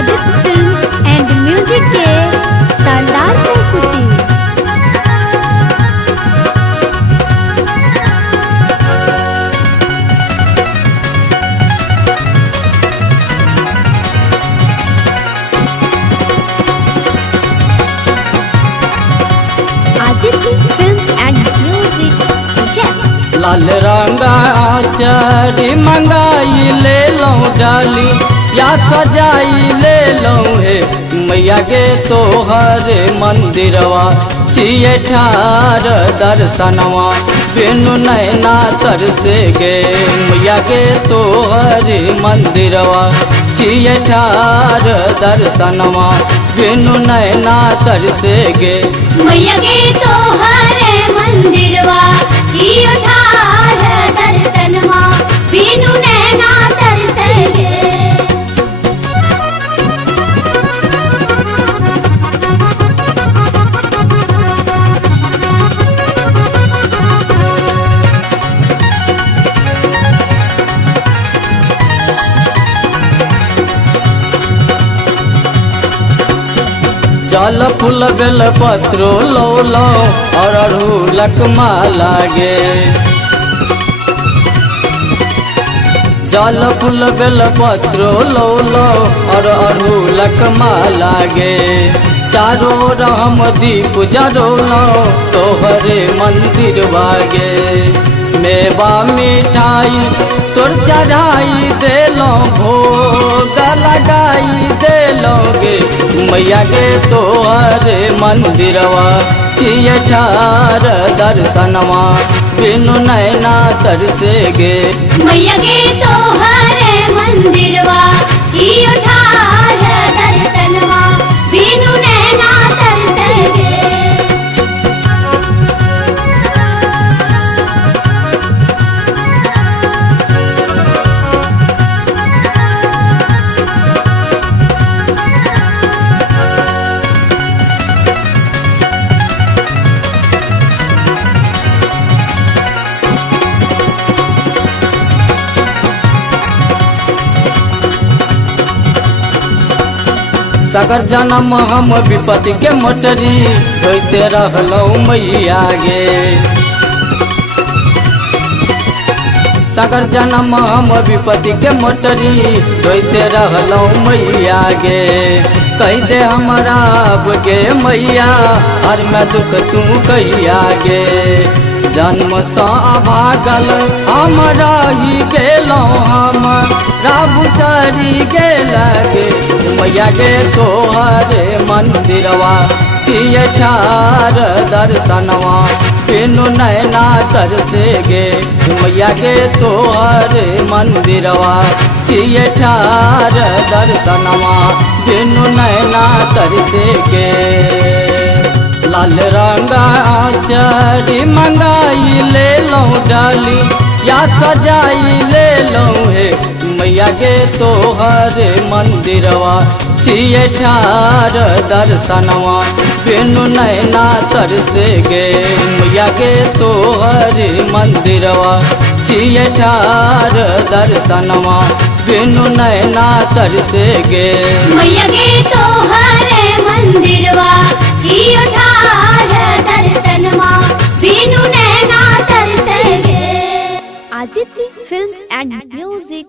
Aditya film and music के शानदार प्रस्तुति। आदित्य फिल्म एंड म्यूजिक लाल रंगा चढ़ी मंगाई ले लो डाली या सजाई ले लो हे मैया गे तोहरे मंदिरवा छिए ठार दर्शनवा बिनु नैना तरसे गे मैया गे तोहरे मंदिरवा छिए ठार दर्शनवा बिनु नैना तरसे गे मैया गे तोहरे मंदिरवा जियो ठार दर्शनवा बिनु नैना तरसे गे। जल फूल बेल पत्रो लो लो और अड़हुलक माला गे जल फूल बेल पत्रो लो लो और अड़हुलक माला गे चारों रहम दीप जरो लो तोहरे मंदिर बागे मेवा मिठाई तोर चढ़ाई दे लो भोग लगाई दे लोगे मैया गे तोहरे मंदिरवा छिए ठार दर्शनवा बिनु नैना तरसे गे मैया गे तोहरे मंदिरवा जियो ठार दर्शनवा बिनु नैना तरसे गे। सगर जन्म हम विपत्ति के मोटरी होते रहलौ मैया गे सगर जन्म हम विपत्ति के मोटरी होते रहलौ मैया गे कह दे हमारा गे मैया हर में दुख तू कहिया गे जन्म सा भागल हम रही गेलौं हम राबू चरी गेल गे मैया गे तोहरे मंदिरवा छिए ठार दर्शनवा बिनु नैना तरसे गे मैया गे तोहरे मंदिरवा छिए ठार दर्शनवा बिनु नैना तरसे गे लाल रंगा चढ़ी मंगाई ले लो डाली या सजाई ले लो हे मैया गे तोहरे मंदिरवा छिए ठार दर्शनवा बिनु नैना तरसे गे मैया गे तोहरे मंदिरवा छिए ठार दर्शनवा बिनु नैना तरसे गे मैया गे तोहरे मंदिरवा जियो ठार दर्शनवा बिनु नैना तरसे गे। Aditya films and music